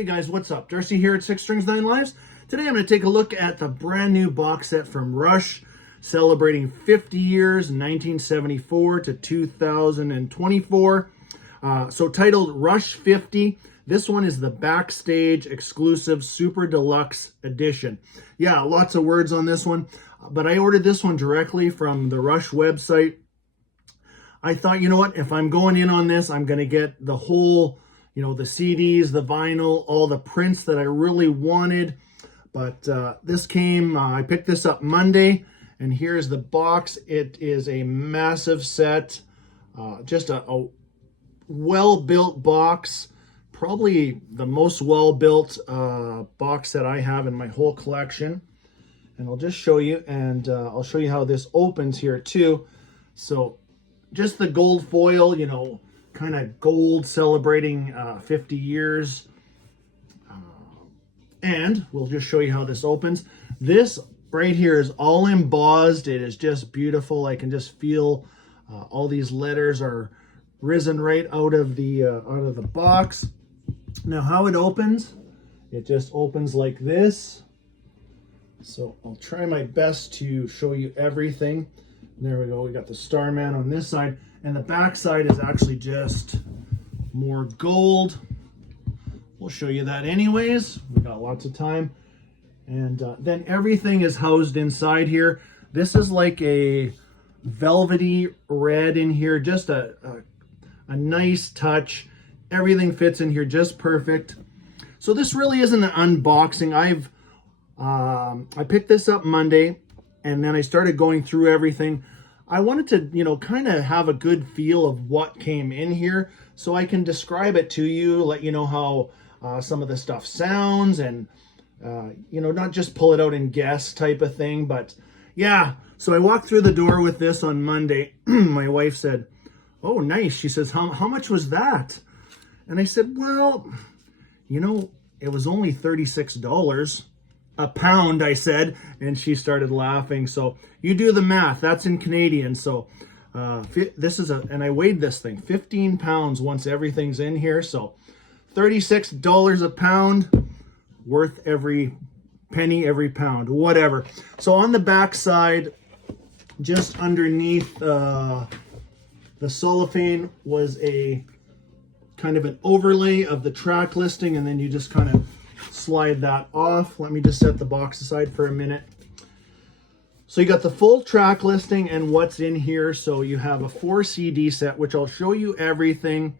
Hey guys, what's up? Darcy here at 6 Strings 9 Lives. Today I'm going to take a look at the brand new box set from Rush, celebrating 50 years, 1974 to 2024. So titled Rush 50. This one is the Backstage exclusive Super Deluxe edition. Yeah, lots of words on this one, but I ordered this one directly from the Rush website. I thought, you know what, if I'm going in on this, I'm going to get the whole, the CDs, the vinyl, all the prints that I really wanted. But this came, I picked this up Monday, and here's the box. It is a massive set, just a well-built box, probably the most well-built box that I have in my whole collection. And I'll just show you, and I'll show you how this opens here too. So just the gold foil, kind of gold celebrating 50 years. And we'll just show you how this opens. This right here is all embossed. It is just beautiful. I can just feel all these letters are risen right out of the box. Now how it opens, it just opens like this. So I'll try my best to show you everything. There we go. We got the Starman on this side, and the back side is actually just more gold. We'll show you that anyways. We got lots of time. And then everything is housed inside here. This is like a velvety red in here, just a nice touch. Everything fits in here just perfect. So this really isn't an unboxing. I picked this up Monday, and then I started going through everything. I wanted to, kind of have a good feel of what came in here so I can describe it to you, let you know how some of the stuff sounds, and, not just pull it out and guess type of thing. But yeah, so I walked through the door with this on Monday. My wife said, "Oh, nice." She says, how much was that? And I said, well, it was only $36. A pound, I said, and she started laughing. So you do the math. That's in Canadian. So this is and I weighed this thing, 15 pounds once everything's in here. So $36 a pound, worth every penny, every pound, whatever. So on the back side, just underneath the cellophane was a kind of an overlay of the track listing, and then you just kind of slide that off. Let me just set the box aside for a minute. So you got the full track listing and what's in here. So you have a 4 CD set, which I'll show you everything.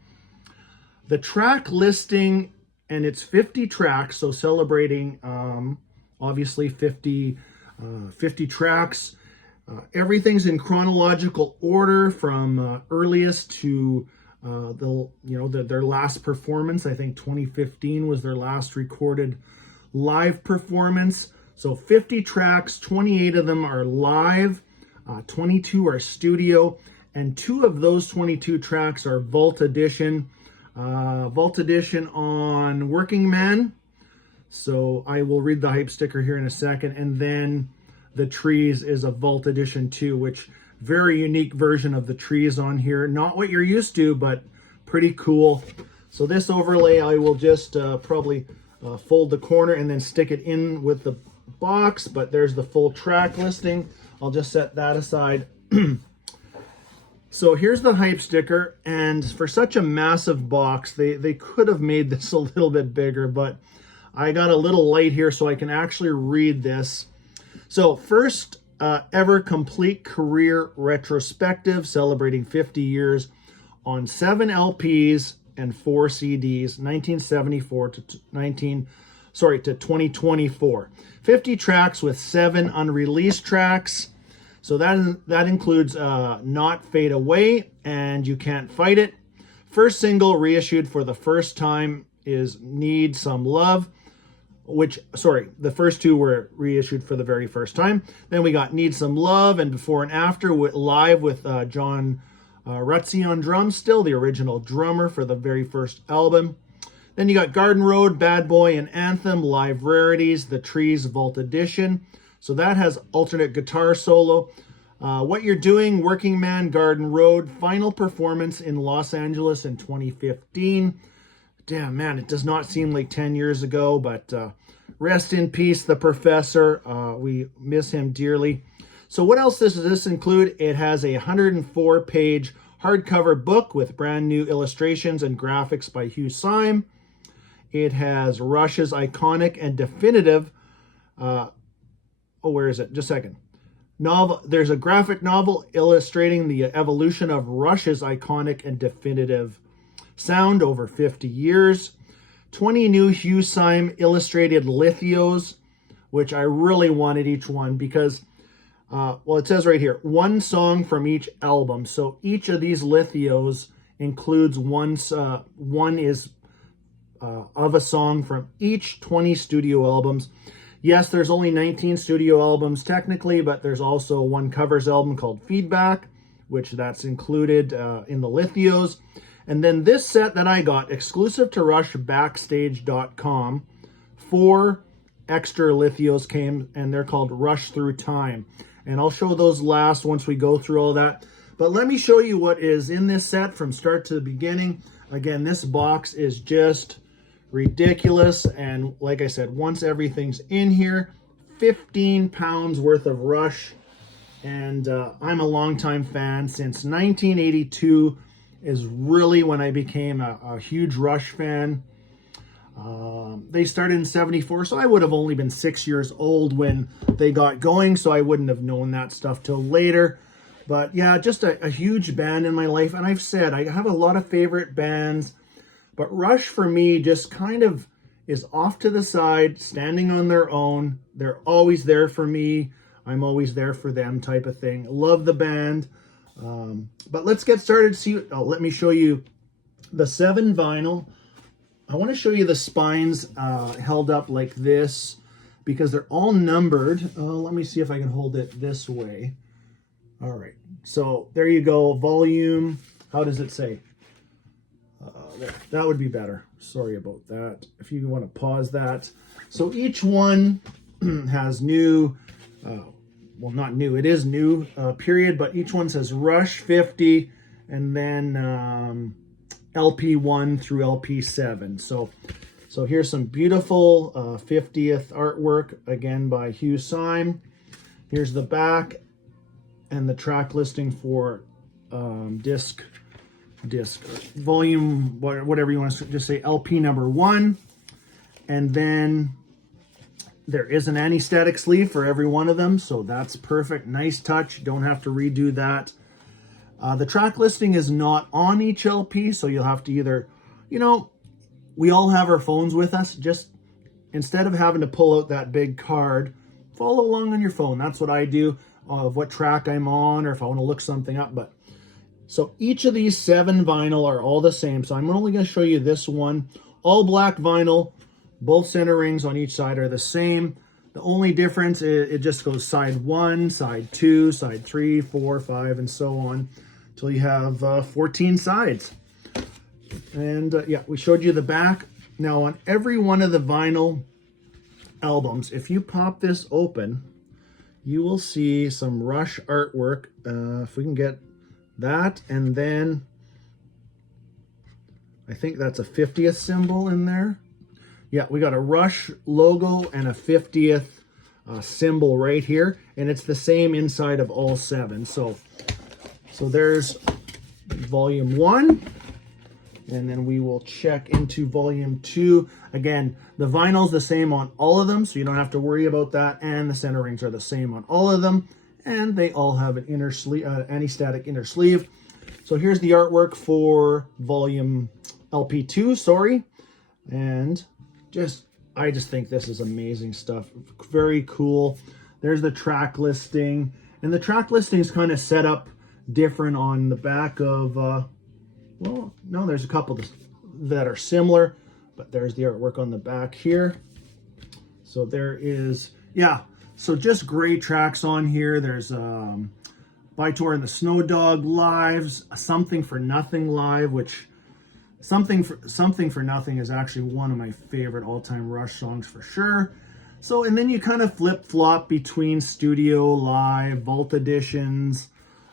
The track listing, and it's 50 tracks, so celebrating obviously 50 tracks. Everything's in chronological order from earliest to their last performance. I think 2015 was their last recorded live performance. So 50 tracks, 28 of them are live, 22 are studio, and 2 of those 22 tracks are Vault Edition. Vault Edition on Working Man. So I will read the hype sticker here in a second. And then the Trees is a Vault Edition too, which very unique version of the trees on here. Not what you're used to, but pretty cool. So this overlay, I will just probably fold the corner and then stick it in with the box. But there's the full track listing. I'll just set that aside. So here's the hype sticker. And for such a massive box, they could have made this a little bit bigger, but I got a little light here so I can actually read this. So first ever complete career retrospective celebrating 50 years on 7 LPs and 4 CDs, 1974 to 2024. 50 tracks with 7 unreleased tracks. So that includes Not Fade Away and You Can't Fight It. First single reissued for the first time is Need Some Love, the first 2 were reissued for the very first time. Then we got Need Some Love and Before and After live with John Rutsey on drums, still the original drummer for the very first album. Then you got Garden Road, Bad Boy, and Anthem, live rarities, The Trees Vault Edition. So that has alternate guitar solo. What You're Doing, Working Man, Garden Road, final performance in Los Angeles in 2015. damn, man, it does not seem like 10 years ago, but rest in peace, the professor. We miss him dearly. So what else does this include? It has a 104-page hardcover book with brand new illustrations and graphics by Hugh Syme. It has Rush's iconic and definitive, where is it? Just a second. Novel. There's a graphic novel illustrating the evolution of Rush's iconic and definitive sound over 50 years. 20 new Hugh Syme illustrated lithios, which I really wanted each one because, well, it says right here, one song from each album. So each of these lithios includes one is of a song from each 20 studio albums. Yes, there's only 19 studio albums technically, but there's also one covers album called Feedback, which that's included in the lithios. And then this set that I got, exclusive to Rush, Backstage.com, 4 extra lithios came, and they're called Rush Through Time. And I'll show those last once we go through all that. But let me show you what is in this set from start to the beginning. Again, this box is just ridiculous. And like I said, once everything's in here, 15 pounds worth of Rush. And I'm a longtime fan. Since 1982 is really when I became a huge Rush fan. They started in 74, so I would have only been 6 years old when they got going, so I wouldn't have known that stuff till later. But yeah, just a huge band in my life. And I've said I have a lot of favorite bands, but Rush for me just kind of is off to the side, standing on their own. They're always there for me. I'm always there for them, type of thing. Love the band. But let's get started. Let me show you the 7 vinyl. I want to show you the spines held up like this because they're all numbered. Let me see if I can hold it this way. All right. So there you go. Volume. How does it say? There. That would be better. Sorry about that. If you want to pause that. So each one has new, well, not new. It is new, period. But each one says Rush 50 and then LP1 through LP7. So here's some beautiful 50th artwork, again by Hugh Syme. Here's the back and the track listing for disc volume, whatever you want to just say, LP number 1. And then there is an anti-static sleeve for every one of them, so that's perfect. Nice touch. Don't have to redo that. The track listing is not on each LP, so you'll have to either, we all have our phones with us. Just instead of having to pull out that big card, follow along on your phone. That's what I do, of what track I'm on, or if I want to look something up. But so each of these 7 vinyl are all the same. So I'm only going to show you this one. All black vinyl. Both center rings on each side are the same. The only difference is it just goes side 1, side 2, side 3, 4, 5, and so on, till you have 14 sides. And yeah, we showed you the back. Now on every one of the vinyl albums, if you pop this open, you will see some Rush artwork. If we can get that, and then I think that's a 50th symbol in there. Yeah, we got a Rush logo and a 50th symbol right here, and it's the same inside of all 7. So there's volume 1, and then we will check into volume 2. Again, the vinyl's the same on all of them, so you don't have to worry about that, and the center rings are the same on all of them, and they all have an inner sleeve, anti-static inner sleeve. So here's the artwork for volume LP2, sorry, and I just think this is amazing stuff. Very cool. There's the track listing, and the track listing is kind of set up different on the back of, well, no, there's a couple that are similar, but there's the artwork on the back here. So there is, yeah, so just great tracks on here. There's Vitor and the Snow Dog lives, Something for Nothing live, which Something for Nothing is actually one of my favorite all-time Rush songs for sure. So, and then you kind of flip-flop between studio, live, vault editions.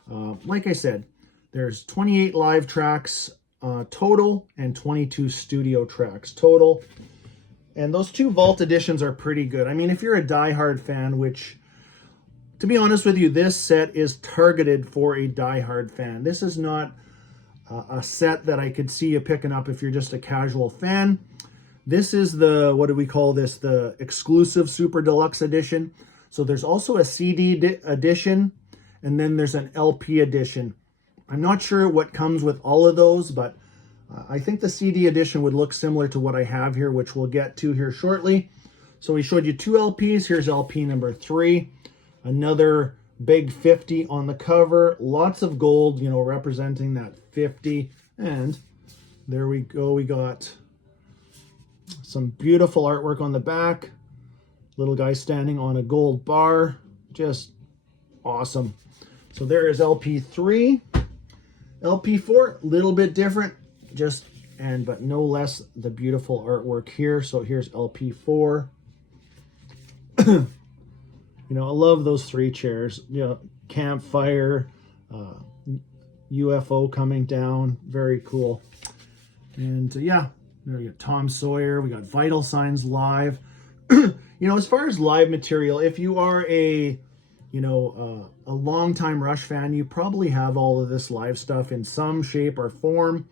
Like I said, there's 28 live tracks total and 22 studio tracks total. And those 2 vault editions are pretty good. I mean, if you're a diehard fan, which, to be honest with you, this set is targeted for a diehard fan. This is not a set that I could see you picking up if you're just a casual fan. This is the, what do we call this? The exclusive Super Deluxe edition. So there's also a CD edition, and then there's an LP edition. I'm not sure what comes with all of those, but I think the CD edition would look similar to what I have here, which we'll get to here shortly. So we showed you 2 LPs. Here's LP number 3. Another big 50 on the cover. Lots of gold, you know, representing that 50. And there we go. We got some beautiful artwork on the back. Little guy standing on a gold bar. Just awesome. So there is LP3. LP4, a little bit different, but no less the beautiful artwork here. So here's LP4. You know, I love those 3 chairs. You know, campfire, UFO coming down, very cool. And yeah, we got Tom Sawyer. We got Vital Signs live. You know, as far as live material, if you are a longtime Rush fan, you probably have all of this live stuff in some shape or form.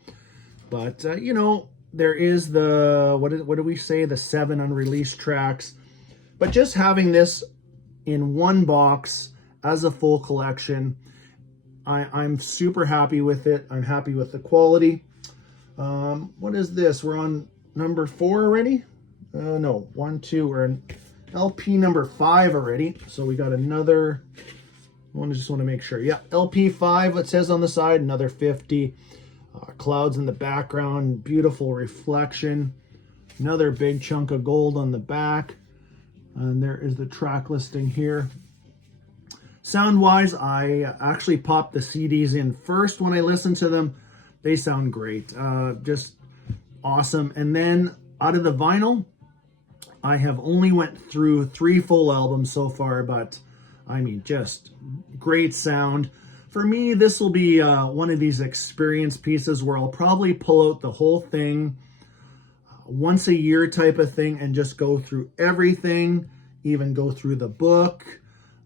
But, you know, there is the, what do we say, the 7 unreleased tracks. But just having this in one box as a full collection, I'm super happy with it. I'm happy with the quality. What is this? We're on number 4 already? No, 1, 2, we're in LP number 5 already. So we got another, just want to make sure. Yeah, LP 5, it says on the side, another 50. Clouds in the background, beautiful reflection. Another big chunk of gold on the back. And there is the track listing here. Sound-wise, I actually popped the CDs in first when I listened to them. They sound great. Just awesome. And then out of the vinyl, I have only went through 3 full albums so far, but I mean, just great sound. For me, this will be one of these experience pieces where I'll probably pull out the whole thing once a year type of thing and just go through everything, even go through the book,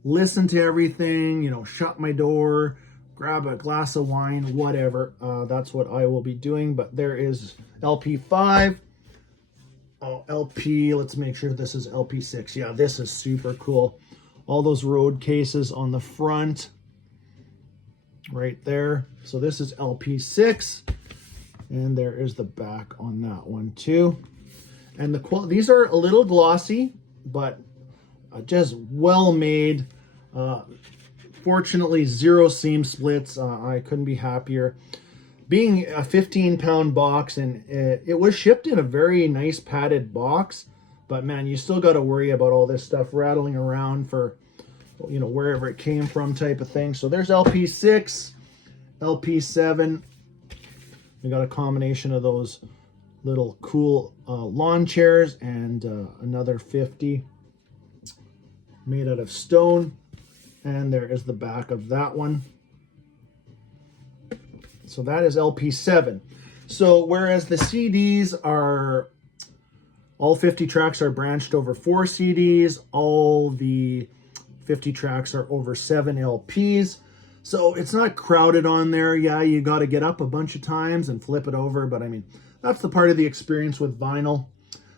listen to everything, you know, shut my door, grab a glass of wine, whatever. That's what I will be doing. But there is LP5. Oh, LP, let's make sure this is LP6. Yeah, this is super cool. All those road cases on the front right there. So this is LP6. And there is the back on that one too. And these are a little glossy, but just well made. Fortunately, 0 seam splits. I couldn't be happier. Being a 15-pound box, and it was shipped in a very nice padded box, but man, you still got to worry about all this stuff rattling around for, you know, wherever it came from type of thing. So there's LP6, LP7. We got a combination of those little cool lawn chairs and another 50 made out of stone. And there is the back of that one. So that is LP7. So whereas the CDs are, all 50 tracks are branched over 4 CDs, all the 50 tracks are over 7 LPs. So it's not crowded on there. Yeah, you got to get up a bunch of times and flip it over. But I mean, that's the part of the experience with vinyl.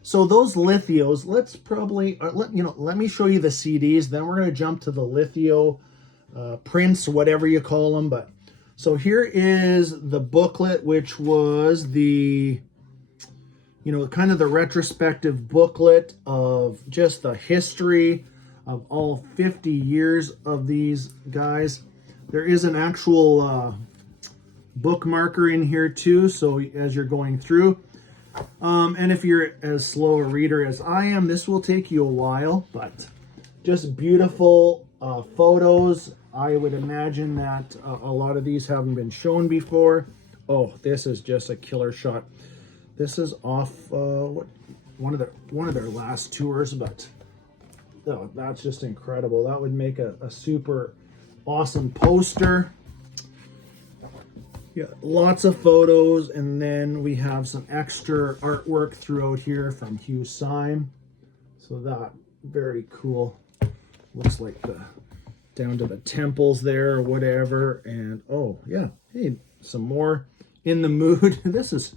So those lithios, let's probably, let me show you the CDs. Then we're going to jump to the lithio prints, whatever you call them. But so here is the booklet, which was the, kind of the retrospective booklet of just the history of all 50 years of these guys. There is an actual bookmarker in here too, so as you're going through. And if you're as slow a reader as I am, this will take you a while, but just beautiful photos. I would imagine that a lot of these haven't been shown before. Oh, this is just a killer shot. This is off one of their last tours, but oh, that's just incredible. That would make a super awesome poster. Yeah, lots of photos, and then we have some extra artwork throughout here from Hugh Syme. So that, very cool. Looks like the down to the temples there or whatever. And oh yeah, hey, some more In the Mood. This is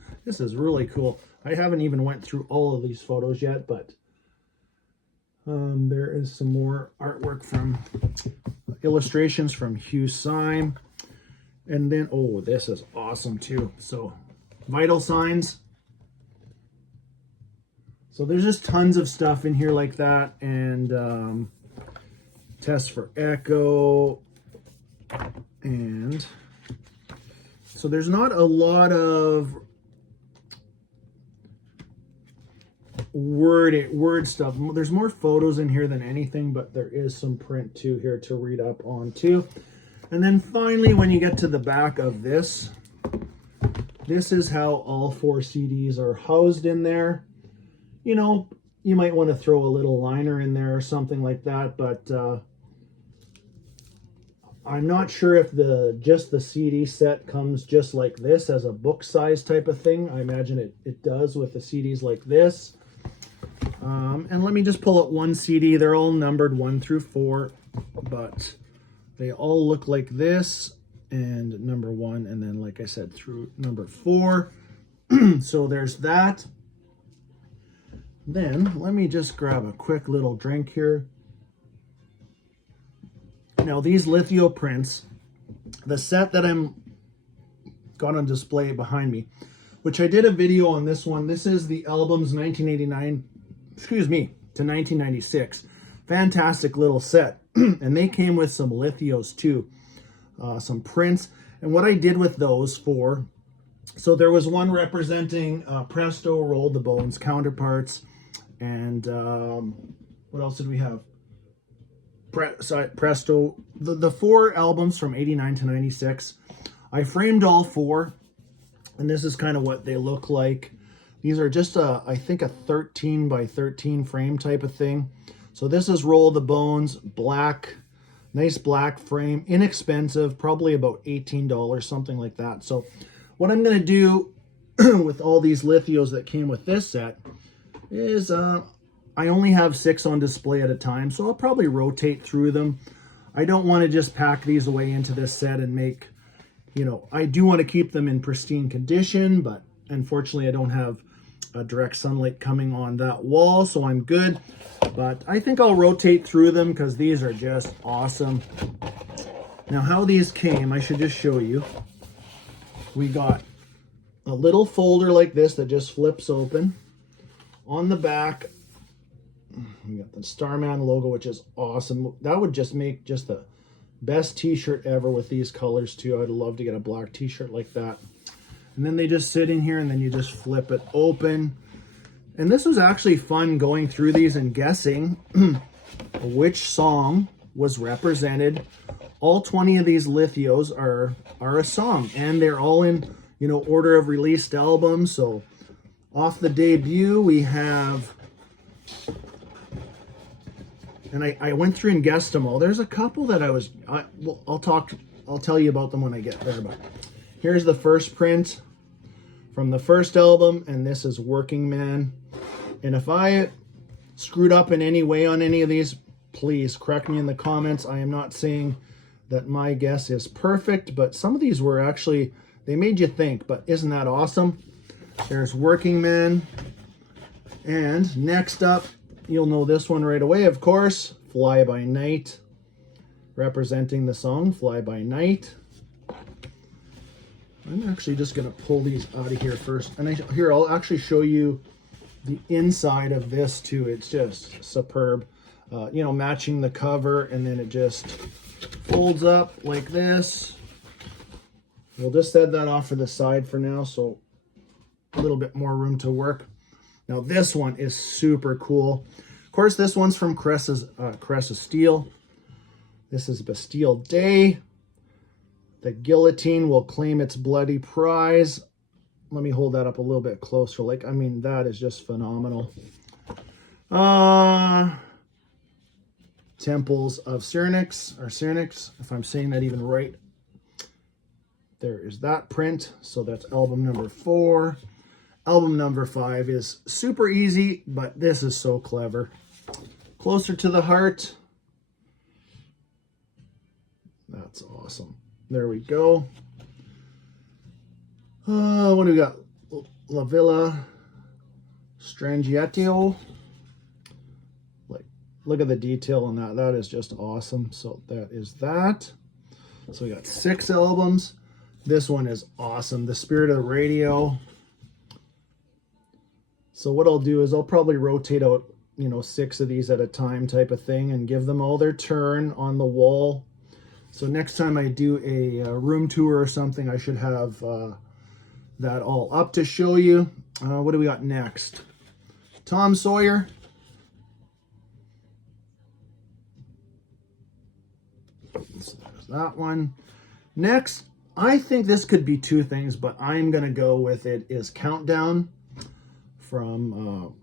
really cool. I haven't even went through all of these photos yet, but there is some more artwork from illustrations from Hugh Syme. And then, oh, this is awesome too. So vital signs. So there's just tons of stuff in here like that. And test for echo. And so there's not a lot of word stuff. There's more photos in here than anything, but there is some print too here to read up on too. And then finally, when you get to the back of this, this is how all 4 CDs are housed in there. You know, you might want to throw a little liner in there or something like that, but I'm not sure if just the CD set comes just like this as a book size type of thing. I imagine it does with the CDs like this. And let me just pull out one CD. They're all numbered 1 through 4, but they all look like this, and number 1, and then, like I said, through number 4. So there's that. Then let me just grab a quick little drink here. Now these litho prints, the set that I'm got on display behind me, which I did a video on this one. This is the album's 1989, to 1996. Fantastic little set. And they came with some lithios too, some prints. And what I did with those so there was one representing Presto, Roll the Bones counterparts, and what else did we have? Presto, the 4 albums from 89 to 96. I framed all 4, and this is kind of what they look like. These are just I think a 13 by 13 frame type of thing. So this is Roll the Bones, black, nice black frame, inexpensive, probably about $18, something like that. So what I'm going to do with all these lithios that came with this set is I only have 6 on display at a time, so I'll probably rotate through them. I don't want to just pack these away into this set and make, I do want to keep them in pristine condition, but unfortunately I don't have direct sunlight coming on that wall, so I'm good. But I think I'll rotate through them because these are just awesome. Now how these came, I should just show you. We got a little folder like this that just flips open. On the back, we got the Starman logo, which is awesome. That would just make just the best t-shirt ever with these colors too. I'd love to get a black t-shirt like that. And then they just sit in here, and then you just flip it open. And this was actually fun going through these and guessing which song was represented. All 20 of these lithios are a song, and they're all in, order of released albums. So off the debut, we have, and I went through and guessed them all. There's a couple that I'll tell you about them when I get there, but here's the first print from the first album, and this is Working Man. And if I screwed up in any way on any of these, please correct me in the comments. I am not saying that my guess is perfect, but some of these were actually, they made you think, but isn't that awesome? There's Working Man. And next up, you'll know this one right away, of course, Fly By Night, representing the song Fly By Night. I'm actually just going to pull these out of here first. And here, I'll actually show you the inside of this too. It's just superb. Matching the cover, and then it just folds up like this. We'll just set that off to the side for now, so a little bit more room to work. Now this one is super cool. Of course, this one's from Cressa Steel. This is Bastille Day. The guillotine will claim its bloody prize. Let me hold that up a little bit closer. That is just phenomenal. Temples of Syrinx, if I'm saying that even right. there is that print. So that's album number 4. Album number 5 is super easy, but this is so clever. Closer to the Heart. That's awesome. There we go. What do we got? La Villa Strangiato. Like, look at the detail on that. That is just awesome. So that is that. So we got 6 albums. This one is awesome. The Spirit of the Radio. So what I'll do is I'll probably rotate out, 6 of these at a time type of thing and give them all their turn on the wall. So next time I do a room tour or something, I should have that all up to show you. What do we got next? Tom Sawyer. So there's that one. Next, I think this could be 2 things, but I'm going to go with it is Countdown from,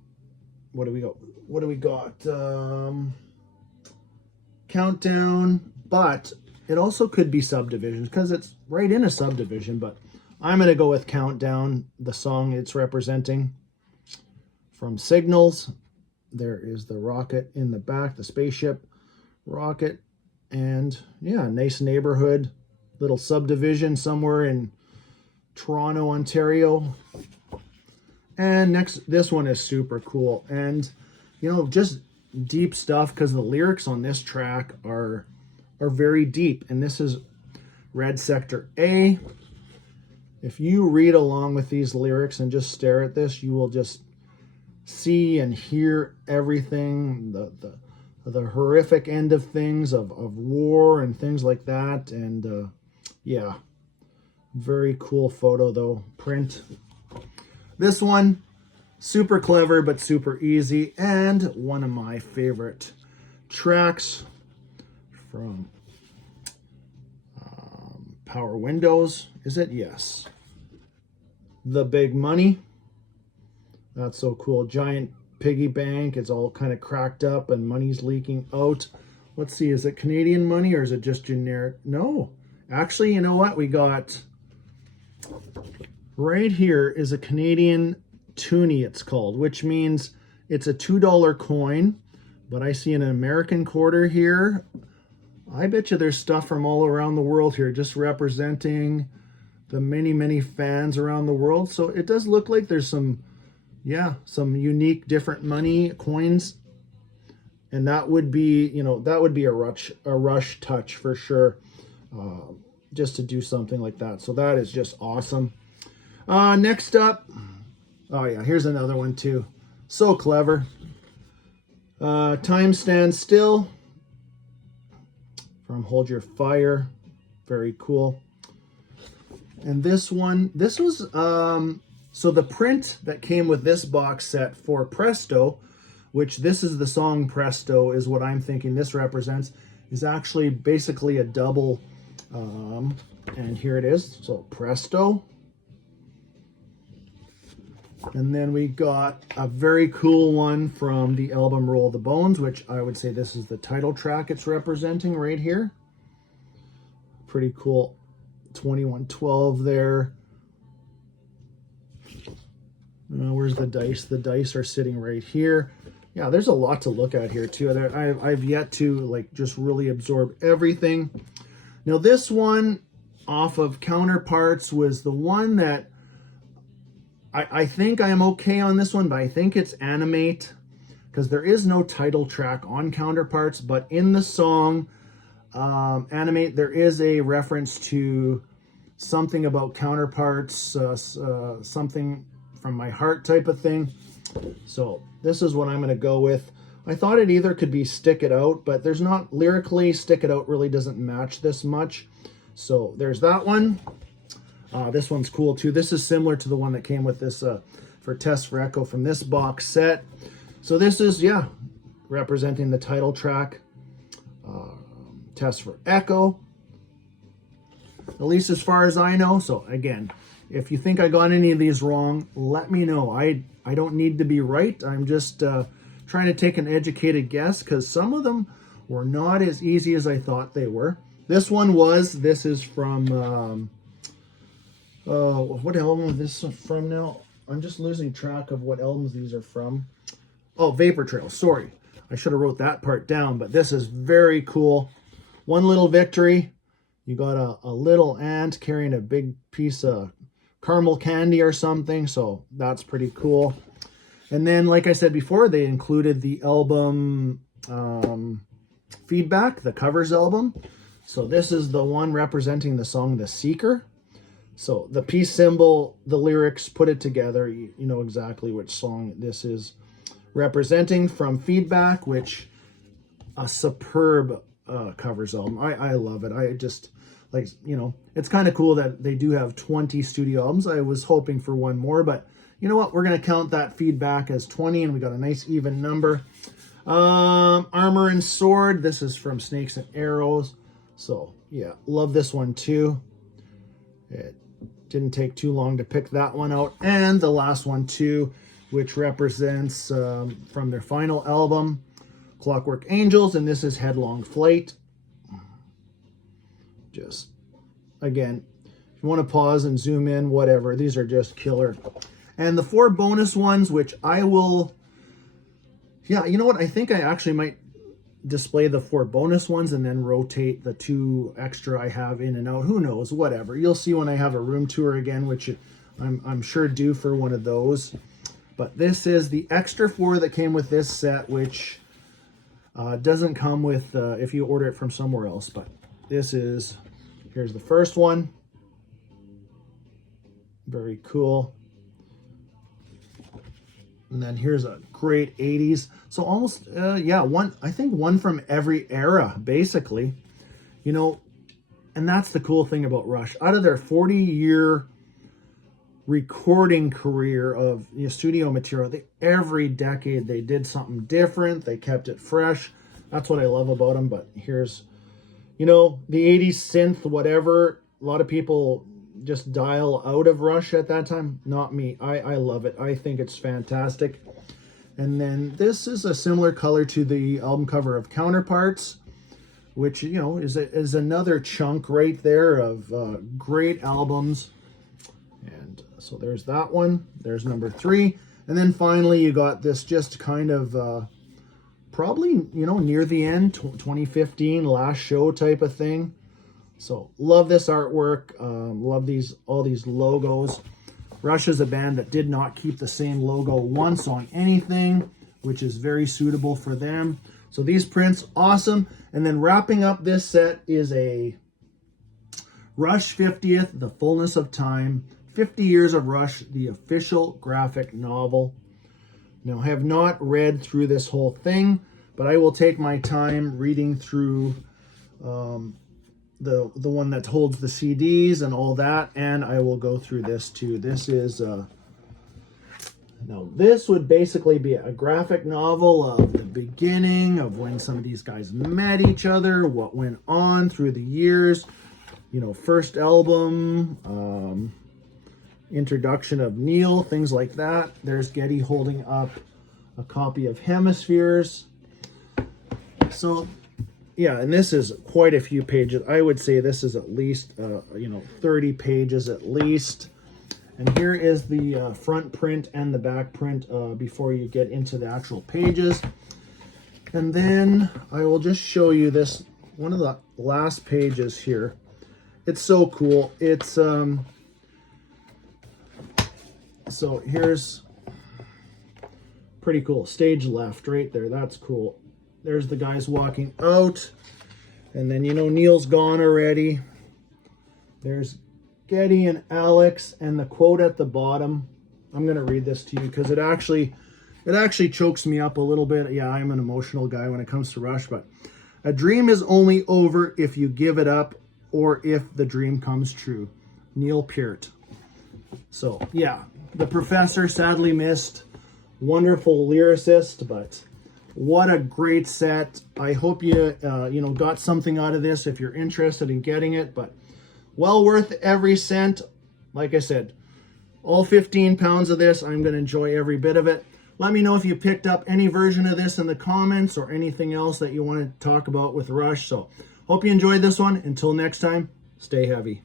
what do we got? What do we got? Countdown, but it also could be Subdivisions because it's right in a subdivision, but I'm going to go with Countdown, the song it's representing from Signals. There is the rocket in the back, the spaceship rocket, and yeah, nice neighborhood, little subdivision somewhere in Toronto, Ontario. And next, this one is super cool. And, just deep stuff because the lyrics on this track are very deep. And this is Red Sector A. If you read along with these lyrics and just stare at this, you will just see and hear everything, the horrific end of things, of war and things like that. And yeah, very cool photo though, print. This one, super clever, but super easy, and one of my favorite tracks from Power Windows. Is it? Yes. The Big Money. That's so cool. Giant piggy bank. It's all kind of cracked up and money's leaking out. Let's see, is it Canadian money or is it just generic? No. Actually, you know what? We got... Right here is a Canadian toonie, it's called, which means it's a $2 coin, but I see an American quarter here. I bet you there's stuff from all around the world here, just representing the many, many fans around the world. So it does look like there's some unique different money coins. And that would be, that would be a rush touch for sure, just to do something like that. So that is just awesome. Next up, oh yeah, here's another one too. So clever. Time Stands Still from Hold Your Fire. Very cool. And this one, this was, so the print that came with this box set for Presto, which this is the song Presto is what I'm thinking this represents, is actually basically a double, and here it is. So Presto. And then we got a very cool one from the album Roll the Bones, which I would say this is the title track it's representing right here. Pretty cool. 2112 there. Where's the dice? The dice are sitting right here. Yeah, there's a lot to look at here too. I've yet to just really absorb everything. Now this one off of Counterparts was the one that I think I am okay on this one, but I think it's Animate because there is no title track on Counterparts, but in the song Animate, there is a reference to something about Counterparts, something from my heart type of thing. So this is what I'm going to go with. I thought it either could be Stick It Out, but there's not lyrically, Stick It Out really doesn't match this much. So there's that one. This one's cool too. This is similar to the one that came with this for Test for Echo from this box set. So this is, yeah, representing the title track, Test for Echo, at least as far as I know. So again, if you think I got any of these wrong, let me know. I don't need to be right. I'm just trying to take an educated guess because some of them were not as easy as I thought they were. This one was. This is from What album is this from now? I'm just losing track of what albums these are from. Oh, Vapor Trail. Sorry. I should have wrote that part down, but this is very cool. One Little Victory. You got a little ant carrying a big piece of caramel candy or something, so that's pretty cool. And then, like I said before, they included the album Feedback, the covers album. So this is the one representing the song The Seeker. So the peace symbol, the lyrics, put it together. You know exactly which song this is representing from Feedback, which a superb covers album. I love it. I just, like, you know, it's kind of cool that they do have 20 studio albums. I was hoping for one more, but you know what? We're going to count that Feedback as 20, and we got a nice even number. Armor and Sword. This is from Snakes and Arrows. So, yeah, love this one too. It didn't take too long to pick that one out. And the last one too, which represents from their final album, Clockwork Angels, and this is Headlong Flight. Just, again, if you want to pause and zoom in, whatever, these are just killer. And the 4 bonus ones, which I will, yeah, you know what, I think I actually might display the 4 bonus ones and then rotate the 2 extra I have in and out. Who knows, whatever. You'll see when I have a room tour again, which I'm sure due for one of those. But this is the extra 4 that came with this set, which doesn't come with if you order it from somewhere else. But this is, here's the first one. Very cool. And then here's a great 80s. So almost, yeah, I think one from every era, basically. You know, and that's the cool thing about Rush. Out of their 40-year recording career of studio material, every decade they did something different. They kept it fresh. That's what I love about them. But here's, you know, the 80s synth, whatever. A lot of people just dial out of Rush at that time. Not me. I love it. I think it's fantastic. And then this is a similar color to the album cover of Counterparts, which, you know, is another chunk right there of great albums. And so there's that one. There's number 3. And then finally you got this just kind of probably, you know, near the end, 2015 last show type of thing. So love this artwork. Love all these logos. Rush is a band that did not keep the same logo once on anything, which is very suitable for them. So these prints, awesome. And then wrapping up this set is a Rush 50th, The Fullness of Time, 50 Years of Rush, the official graphic novel. Now, I have not read through this whole thing, but I will take my time reading through the one that holds the CDs and all that, and I will go through this too. This is now this would basically be a graphic novel of the beginning of when some of these guys met each other, what went on through the years, you know, first album, introduction of Neil, things like that. There's Getty holding up a copy of Hemispheres. So yeah, and this is quite a few pages. I would say this is at least, 30 pages at least. And here is the front print and the back print before you get into the actual pages. And then I will just show you this, one of the last pages here. It's so cool. It's, so here's, pretty cool. Stage left right there. That's cool. There's the guys walking out. And then, you know, Neil's gone already. There's Getty and Alex, and the quote at the bottom. I'm going to read this to you because it actually chokes me up a little bit. Yeah, I'm an emotional guy when it comes to Rush, but a dream is only over if you give it up or if the dream comes true. Neil Peart. So, yeah, the Professor, sadly missed. Wonderful lyricist, but what a great set. I hope you, got something out of this if you're interested in getting it, but well worth every cent. Like I said, all 15 pounds of this, I'm going to enjoy every bit of it. Let me know if you picked up any version of this in the comments or anything else that you want to talk about with Rush. So hope you enjoyed this one. Until next time, stay heavy.